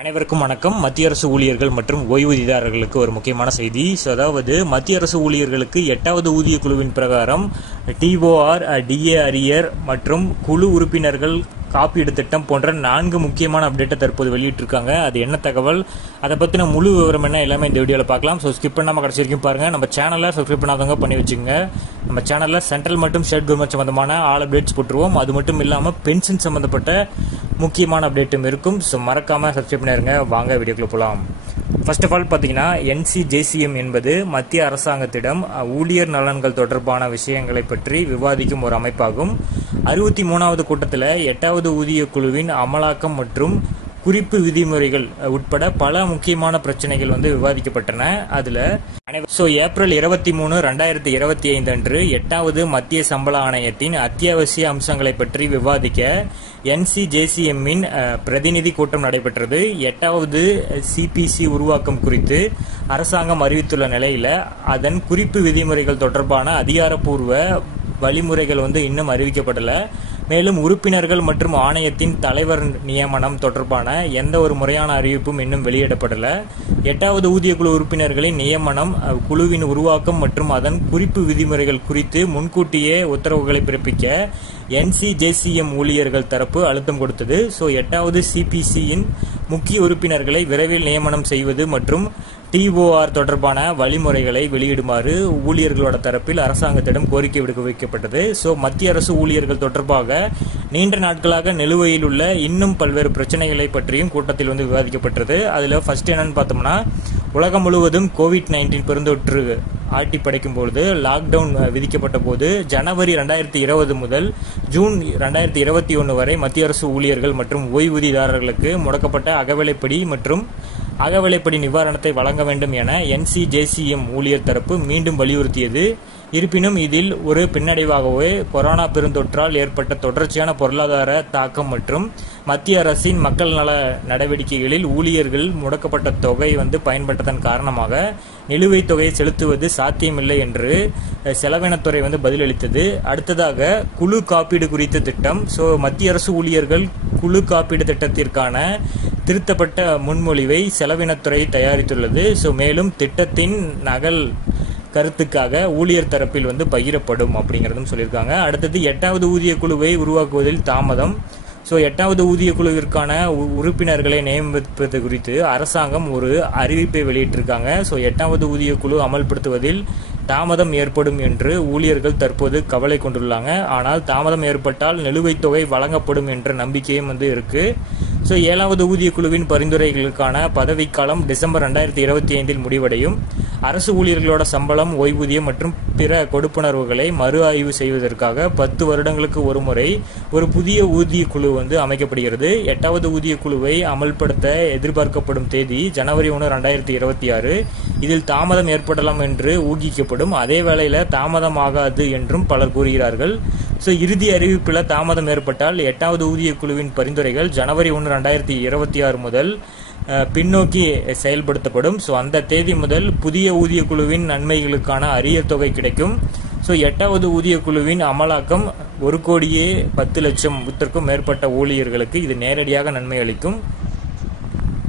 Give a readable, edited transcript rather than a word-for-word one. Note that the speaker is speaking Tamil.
அனைவருக்கும் வணக்கம். மத்திய அரசு ஊழியர்கள் மற்றும் ஓய்வூதியதாரர்களுக்கு ஒரு முக்கியமான செய்தி. அதாவது மத்திய அரசு ஊழியர்களுக்கு 8வது ஊதிய குழுவின் பிரகாரம் டிஓஆர், டிஏ அரியர் மற்றும் குழு உறுப்பினர்கள் காப்பீடு திட்டம் போன்ற 4 முக்கியமான அப்டேட்டை தற்போது வெளியிட்டிருக்காங்க. அது என்ன தகவல், அதை பற்றின முழு விவரம் என்ன, எல்லாமே இந்த வீடியோவில் பார்க்கலாம். ஸோ ஸ்கிப் பண்ணாமல் கடைசி வரைக்கும் பாருங்கள். நம்ம சேனலை சப்ஸ்கிரைப் பண்ணாதவங்க பண்ணி வச்சுங்க. நம்ம சேனலில் சென்ட்ரல் மற்றும் ஸ்டேட் கவர்மெண்ட் சம்பந்தமான ஆல் அப்டேட்ஸ் போட்டுருவோம். அது மட்டும் இல்லாமல் பென்ஷன் சம்பந்தப்பட்ட முக்கியமான அப்டேட்டும் இருக்கும். ஸோ மறக்காமல் சப்ஸ்கிரைப் பண்ணிருங்க. வாங்க வீடியோக்குள்ள போகலாம். ஃபர்ஸ்ட் ஆஃப் ஆல் பார்த்தீங்கன்னா, NCJCM என்பது மத்திய அரசாங்கத்திடம் ஊழியர் நலன்கள் தொடர்பான விஷயங்களை பற்றி விவாதிக்கும் ஒரு அமைப்பாகும். 63வது கூட்டத்தில் 8வது ஊதிய குழுவின் அமலாக்கம் மற்றும் குறிப்பு விதிமுறைகள் உட்பட பல முக்கியமான பிரச்சனைகள் விவாதிக்கப்பட்டன. அதுல ஏப்ரல் 23, 2025 அன்று 8வது மத்திய சம்பள ஆணையத்தின் அத்தியாவசிய அம்சங்களை பற்றி விவாதிக்க NCJCM-இன் பிரதிநிதி கூட்டம் நடைபெற்றது. 8வது CPC உருவாக்கம் குறித்து அரசாங்கம் அறிவித்துள்ள நிலையில அதன் குறிப்பு விதிமுறைகள் தொடர்பான அதிகாரப்பூர்வ வழிமுறைகள் இன்னும் அறிவிக்கப்படல. மேலும் உறுப்பினர்கள் மற்றும் ஆணையத்தின் தலைவர் நியமனம் தொடர்பான எந்த ஒரு முறையான அறிவிப்பும் இன்னும் வெளியிடப்படல. 8வது ஊதிய குழு உறுப்பினர்களின் நியமனம், குழுவின் உருவாக்கம் மற்றும் அதன் குறிப்பு விதிமுறைகள் குறித்து முன்கூட்டியே உத்தரவுகளை பிறப்பிக்க NCJCM ஊழியர்கள் தரப்பு அழுத்தம் கொடுத்தது. 8வது CPC-யின் முக்கிய உறுப்பினர்களை விரைவில் நியமனம் செய்வது மற்றும் TOR தொடர்பான வழிமுறைகளை வெளியிடுமாறு ஊழியர்களோட தரப்பில் அரசாங்கத்திடம் கோரிக்கை விடுக்க வைக்கப்பட்டது. மத்திய அரசு ஊழியர்கள் தொடர்பாக நீண்ட நாட்களாக நிலுவையில் உள்ள இன்னும் பல்வேறு பிரச்சனைகளை பற்றியும் கூட்டத்தில் விவாதிக்கப்பட்டது. அதுல ஃபர்ஸ்ட் என்னன்னு பார்த்தோம்னா, உலகம் முழுவதும் COVID-19 பெருந்தொற்று ஆட்டி படைக்கும் பொழுது லாக்டவுன் விதிக்கப்பட்ட போது ஜனவரி 2020 முதல் ஜூன் 2021 வரை மத்திய அரசு ஊழியர்கள் மற்றும் ஓய்வூதியதாரர்களுக்கு முடக்கப்பட்ட அகவிலைப்படி மற்றும் அகவிலைப்படி நிவாரணத்தை வழங்க வேண்டும் என NCJCM ஊழியர் தரப்பு மீண்டும் வலியுறுத்தியது. இருப்பினும் இதில் ஒரு பின்னடைவாகவே கொரோனா பெருந்தொற்றால் ஏற்பட்ட தொடர்ச்சியான பொருளாதார தாக்கம் மற்றும் மத்திய அரசின் மக்கள் நல நடவடிக்கைகளில் ஊழியர்கள் முடக்கப்பட்ட தொகை பயன்பட்டதன் காரணமாக நிலுவைத் தொகையை செலுத்துவது சாத்தியமில்லை என்று செலவினத்துறை பதிலளித்தது. அடுத்ததாக குழு காப்பீடு குறித்த திட்டம். மத்திய அரசு ஊழியர்கள் குழு காப்பீடு திட்டத்திற்கான திருத்தப்பட்ட முன்மொழிவை செலவினத்துறை தயாரித்துள்ளது. மேலும் திட்டத்தின் நகல் கருத்துக்காக ஊழியர் தரப்பில் பகிரப்படும் அப்படிங்கறதும் சொல்லியிருக்காங்க. அடுத்தது 8வது ஊதிய குழுவை உருவாக்குவதில் தாமதம். 8வது ஊதிய குழுவிற்கான உறுப்பினர்களை நியமிப்பது குறித்து அரசாங்கம் ஒரு அறிவிப்பை வெளியிட்டிருக்காங்க. 8வது ஊதிய குழு அமல்படுத்துவதில் தாமதம் ஏற்படும் என்று ஊழியர்கள் தற்போது கவலை கொண்டுள்ளாங்க. ஆனால் தாமதம் ஏற்பட்டால் நிலுவைத் தொகை வழங்கப்படும் என்ற நம்பிக்கையும் இருக்கு. 7வது ஊதிய குழுவின் பரிந்துரைகளுக்கான பதவிக்காலம் டிசம்பர் 2025 முடிவடையும். அரசு ஊழியர்களோட சம்பளம், ஓய்வூதியம் மற்றும் பிற கொடுப்புணர்வுகளை மறு ஆய்வு செய்வதற்காக 10 வருடங்களுக்கு ஒரு முறை ஒரு புதிய ஊதிய குழு அமைக்கப்படுகிறது. 8வது ஊதிய குழுவை அமல்படுத்த எதிர்பார்க்கப்படும் தேதி ஜனவரி 1, 2026. இதில் தாமதம் ஏற்படலாம் என்று ஊகிக்கப்படும். அதே வேளையில தாமதம் ஆகாது என்றும் பலர் கூறுகிறார்கள். இறுதி அறிவிப்பில் தாமதம் ஏற்பட்டால் 8வது ஊதிய குழுவின் பரிந்துரைகள் ஜனவரி 1, 2026 முதல் பின்னோக்கி செயல்படுத்தப்படும். அந்த தேதி முதல் புதிய ஊதிய குழுவின் நன்மைகளுக்கான அரியர் தொகை கிடைக்கும். 8வது ஊதிய குழுவின் அமலாக்கம் 1,10,00,000 மேற்பட்ட ஊழியர்களுக்கு இது நேரடியாக நன்மை அளிக்கும்.